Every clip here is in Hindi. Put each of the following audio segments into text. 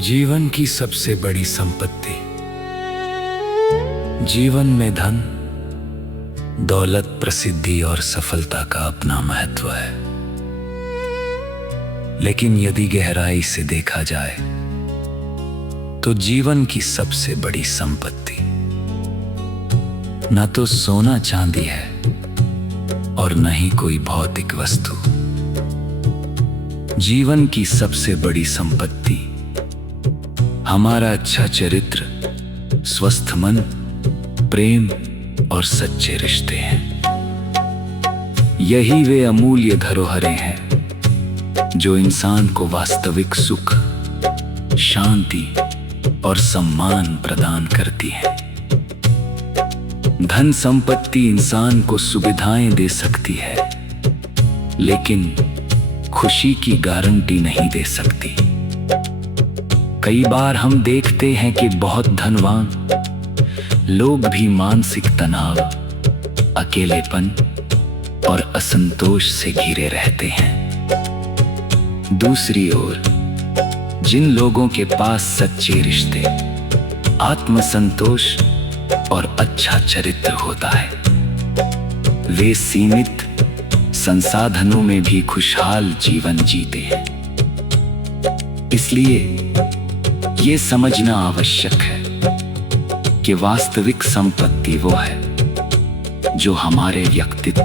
जीवन की सबसे बड़ी संपत्ति। जीवन में धन, दौलत, प्रसिद्धि और सफलता का अपना महत्व है, लेकिन यदि गहराई से देखा जाए तो जीवन की सबसे बड़ी संपत्ति न तो सोना चांदी है और न ही कोई भौतिक वस्तु। जीवन की सबसे बड़ी संपत्ति हमारा अच्छा चरित्र, स्वस्थ मन, प्रेम और सच्चे रिश्ते हैं। यही वे अमूल्य धरोहरें हैं जो इंसान को वास्तविक सुख, शांति और सम्मान प्रदान करती हैं। धन संपत्ति इंसान को सुविधाएं दे सकती है, लेकिन खुशी की गारंटी नहीं दे सकती। कई बार हम देखते हैं कि बहुत धनवान लोग भी मानसिक तनाव, अकेलेपन और असंतोष से घिरे रहते हैं। दूसरी ओर जिन लोगों के पास सच्चे रिश्ते, आत्मसंतोष और अच्छा चरित्र होता है, वे सीमित संसाधनों में भी खुशहाल जीवन जीते हैं। इसलिए ये समझना आवश्यक है कि वास्तविक संपत्ति वो है जो हमारे व्यक्तित्व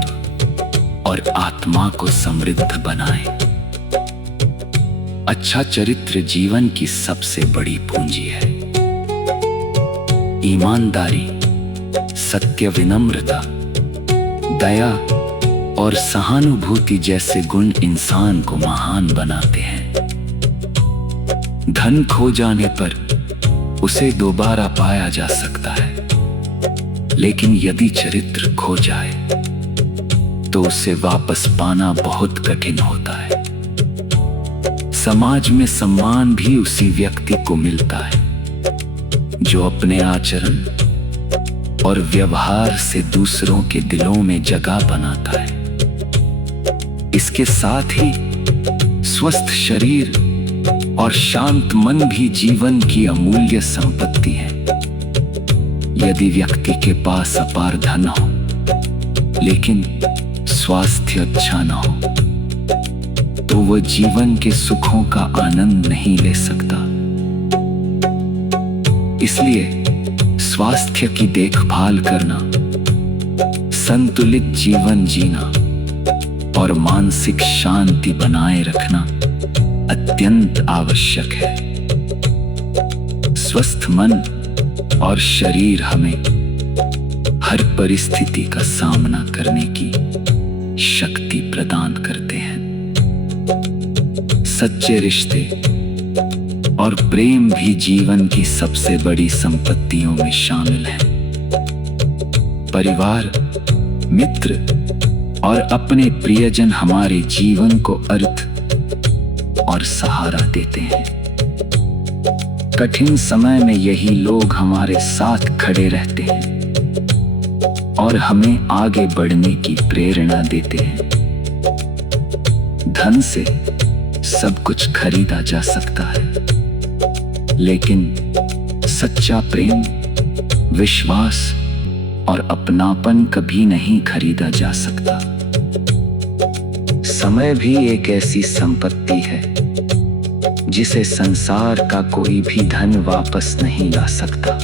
और आत्मा को समृद्ध बनाए। अच्छा चरित्र जीवन की सबसे बड़ी पूंजी है। ईमानदारी, सत्य, विनम्रता, दया और सहानुभूति जैसे गुण इंसान को महान बनाते हैं। धन खो जाने पर उसे दोबारा पाया जा सकता है, लेकिन यदि चरित्र खो जाए तो उसे वापस पाना बहुत कठिन होता है। समाज में सम्मान भी उसी व्यक्ति को मिलता है जो अपने आचरण और व्यवहार से दूसरों के दिलों में जगह बनाता है। इसके साथ ही स्वस्थ शरीर और शांत मन भी जीवन की अमूल्य संपत्ति है। यदि व्यक्ति के पास अपार धन हो, लेकिन स्वास्थ्य अच्छा न हो, तो वह जीवन के सुखों का आनंद नहीं ले सकता। इसलिए स्वास्थ्य की देखभाल करना, संतुलित जीवन जीना और मानसिक शांति बनाए रखना अत्यंत आवश्यक है। स्वस्थ मन और शरीर हमें हर परिस्थिति का सामना करने की शक्ति प्रदान करते हैं। सच्चे रिश्ते और प्रेम भी जीवन की सबसे बड़ी संपत्तियों में शामिल हैं। परिवार, मित्र और अपने प्रियजन हमारे जीवन को अर्थ और सहारा देते हैं। कठिन समय में यही लोग हमारे साथ खड़े रहते हैं और हमें आगे बढ़ने की प्रेरणा देते हैं। धन से सब कुछ खरीदा जा सकता है, लेकिन सच्चा प्रेम, विश्वास और अपनापन कभी नहीं खरीदा जा सकता। समय भी एक ऐसी संपत्ति है जिसे संसार का कोई भी धन वापस नहीं ला सकता।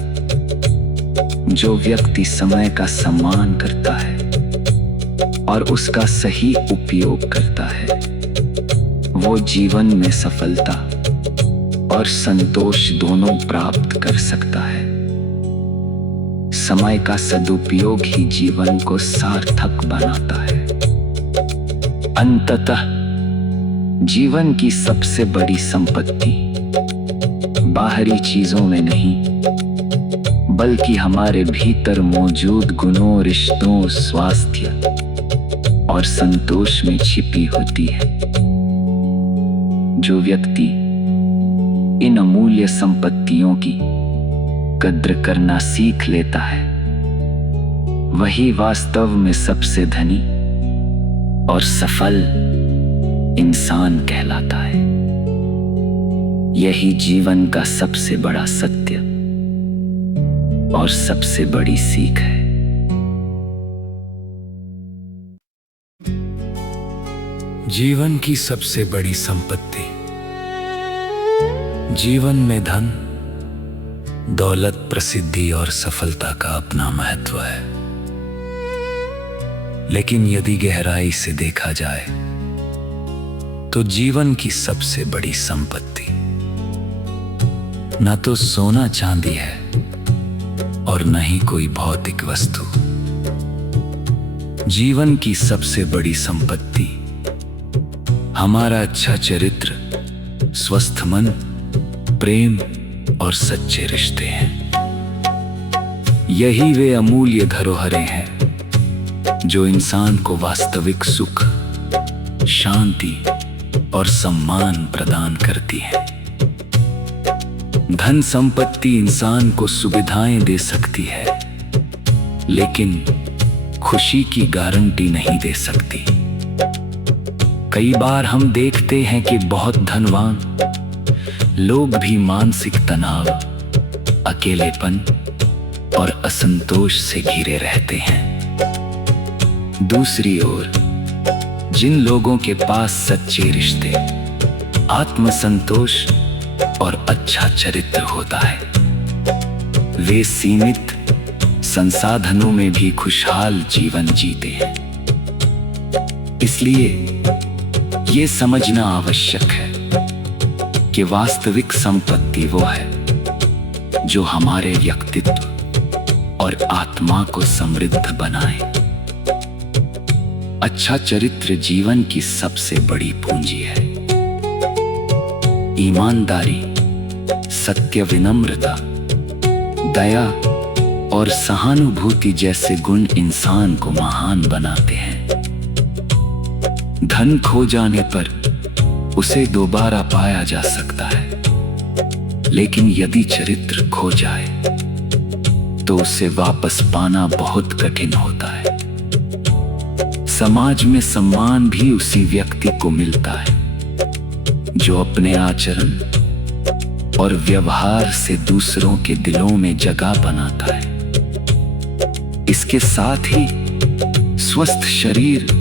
जो व्यक्ति समय का सम्मान करता है और उसका सही उपयोग करता है, वो जीवन में सफलता और संतोष दोनों प्राप्त कर सकता है। समय का सदुपयोग ही जीवन को सार्थक बनाता है। अंततः जीवन की सबसे बड़ी संपत्ति बाहरी चीजों में नहीं, बल्कि हमारे भीतर मौजूद गुणों, रिश्तों, स्वास्थ्य और संतोष में छिपी होती है। जो व्यक्ति इन अमूल्य संपत्तियों की कद्र करना सीख लेता है, वही वास्तव में सबसे धनी और सफल इंसान कहलाता है। यही जीवन का सबसे बड़ा सत्य और सबसे बड़ी सीख है। जीवन की सबसे बड़ी संपत्ति। जीवन में धन, दौलत, प्रसिद्धि और सफलता का अपना महत्व है, लेकिन यदि गहराई से देखा जाए तो जीवन की सबसे बड़ी संपत्ति न तो सोना चांदी है और न ही कोई भौतिक वस्तु। जीवन की सबसे बड़ी संपत्ति हमारा अच्छा चरित्र, स्वस्थ मन, प्रेम और सच्चे रिश्ते हैं। यही वे अमूल्य धरोहरें हैं जो इंसान को वास्तविक सुख, शांति और सम्मान प्रदान करती है। धन संपत्ति इंसान को सुविधाएं दे सकती है, लेकिन खुशी की गारंटी नहीं दे सकती। कई बार हम देखते हैं कि बहुत धनवान लोग भी मानसिक तनाव, अकेलेपन और असंतोष से घिरे रहते हैं। दूसरी ओर जिन लोगों के पास सच्चे रिश्ते, आत्मसंतोष और अच्छा चरित्र होता है, वे सीमित संसाधनों में भी खुशहाल जीवन जीते हैं। इसलिए ये समझना आवश्यक है कि वास्तविक संपत्ति वो है जो हमारे व्यक्तित्व और आत्मा को समृद्ध बनाए। अच्छा चरित्र जीवन की सबसे बड़ी पूंजी है। ईमानदारी, सत्य, विनम्रता, दया और सहानुभूति जैसे गुण इंसान को महान बनाते हैं। धन खो जाने पर उसे दोबारा पाया जा सकता है, लेकिन यदि चरित्र खो जाए तो उसे वापस पाना बहुत कठिन होता है। समाज में सम्मान भी उसी व्यक्ति को मिलता है जो अपने आचरण और व्यवहार से दूसरों के दिलों में जगह बनाता है। इसके साथ ही स्वस्थ शरीर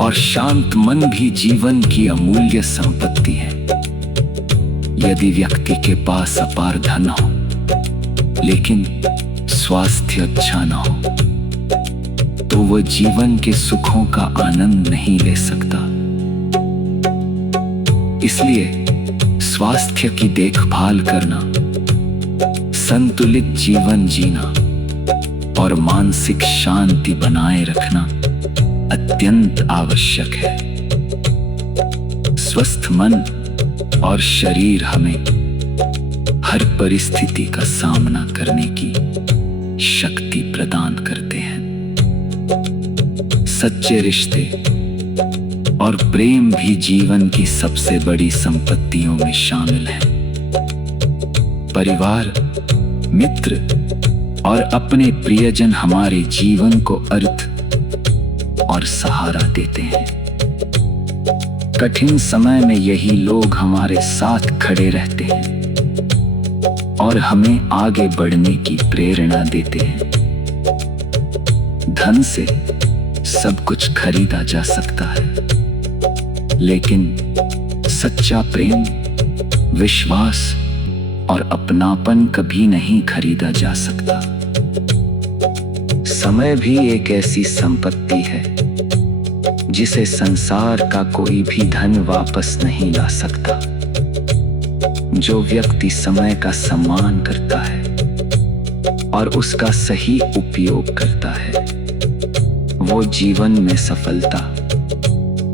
और शांत मन भी जीवन की अमूल्य संपत्ति है। यदि व्यक्ति के पास अपार धन हो लेकिन स्वास्थ्य अच्छा न हो तो वह जीवन के सुखों का आनंद नहीं ले सकता। इसलिए स्वास्थ्य की देखभाल करना, संतुलित जीवन जीना और मानसिक शांति बनाए रखना अत्यंत आवश्यक है। स्वस्थ मन और शरीर हमें हर परिस्थिति का सामना करने की शक्ति प्रदान करते हैं। सच्चे रिश्ते और प्रेम भी जीवन की सबसे बड़ी संपत्तियों में शामिल हैं। परिवार, मित्र और अपने प्रियजन हमारे जीवन को अर्थ और सहारा देते हैं। कठिन समय में यही लोग हमारे साथ खड़े रहते हैं और हमें आगे बढ़ने की प्रेरणा देते हैं। धन से सब कुछ खरीदा जा सकता है, लेकिन सच्चा प्रेम, विश्वास और अपनापन कभी नहीं खरीदा जा सकता। समय भी एक ऐसी संपत्ति है जिसे संसार का कोई भी धन वापस नहीं ला सकता। जो व्यक्ति समय का सम्मान करता है और उसका सही उपयोग करता है, वो जीवन में सफलता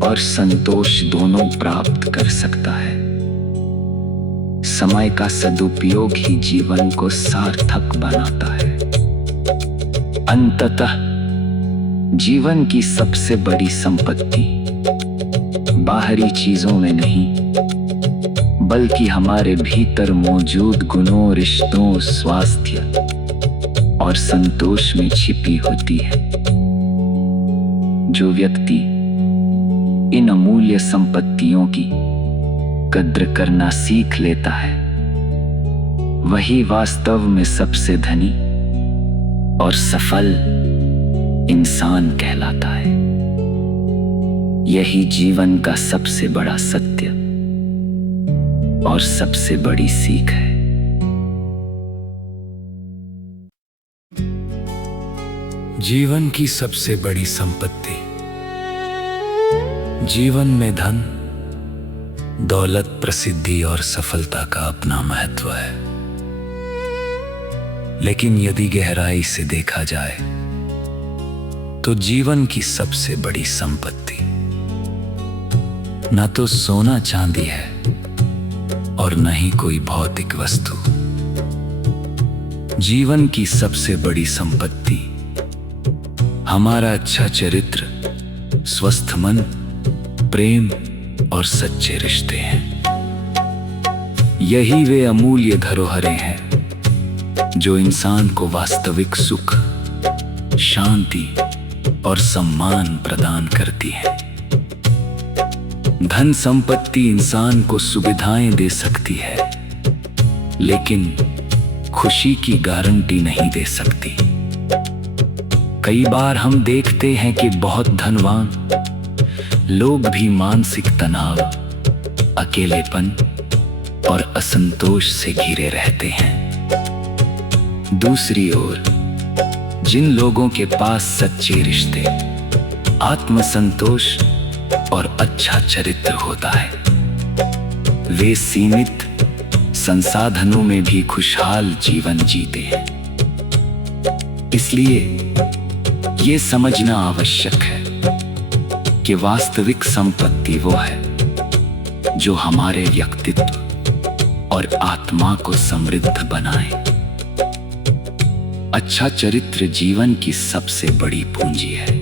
और संतोष दोनों प्राप्त कर सकता है। समय का सदुपयोग ही जीवन को सार्थक बनाता है। अंततः जीवन की सबसे बड़ी संपत्ति बाहरी चीजों में नहीं, बल्कि हमारे भीतर मौजूद गुणों, रिश्तों, स्वास्थ्य और संतोष में छिपी होती है। जो व्यक्ति इन अमूल्य संपत्तियों की कद्र करना सीख लेता है, वही वास्तव में सबसे धनी और सफल इंसान कहलाता है। यही जीवन का सबसे बड़ा सत्य और सबसे बड़ी सीख है। जीवन की सबसे बड़ी संपत्ति, जीवन में धन, दौलत, प्रसिद्धि और सफलता का अपना महत्व है, लेकिन यदि गहराई से देखा जाए तो जीवन की सबसे बड़ी संपत्ति न तो सोना चांदी है और न ही कोई भौतिक वस्तु। जीवन की सबसे बड़ी संपत्ति हमारा अच्छा चरित्र, स्वस्थ मन, प्रेम और सच्चे रिश्ते हैं। यही वे अमूल्य धरोहरें हैं जो इंसान को वास्तविक सुख, शांति और सम्मान प्रदान करती है। धन संपत्ति इंसान को सुविधाएं दे सकती है, लेकिन खुशी की गारंटी नहीं दे सकती। कई बार हम देखते हैं कि बहुत धनवान लोग भी मानसिक तनाव, अकेलेपन और असंतोष से घिरे रहते हैं। दूसरी ओर जिन लोगों के पास सच्चे रिश्ते, आत्मसंतोष और अच्छा चरित्र होता है, वे सीमित संसाधनों में भी खुशहाल जीवन जीते हैं। इसलिए ये समझना आवश्यक है कि वास्तविक संपत्ति वो है जो हमारे व्यक्तित्व और आत्मा को समृद्ध बनाए। अच्छा चरित्र जीवन की सबसे बड़ी पूंजी है।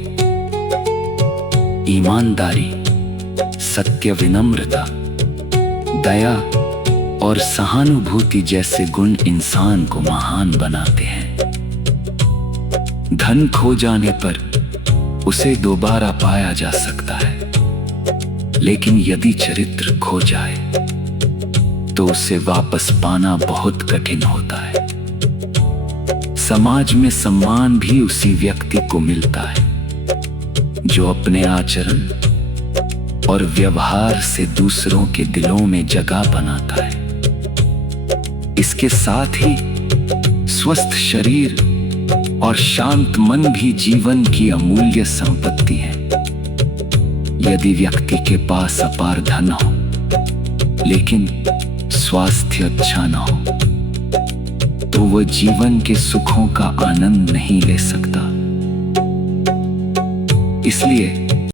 ईमानदारी, सत्य, विनम्रता, दया और सहानुभूति जैसे गुण इंसान को महान बनाते हैं। धन खो जाने पर उसे दोबारा पाया जा सकता है, लेकिन यदि चरित्र खो जाए तो उसे वापस पाना बहुत कठिन होता है। समाज में सम्मान भी उसी व्यक्ति को मिलता है जो अपने आचरण और व्यवहार से दूसरों के दिलों में जगह बनाता है। इसके साथ ही स्वस्थ शरीर और शांत मन भी जीवन की अमूल्य संपत्ति है। यदि व्यक्ति के पास अपार धन हो लेकिन स्वास्थ्य अच्छा न हो तो वह जीवन के सुखों का आनंद नहीं ले सकता। इसलिए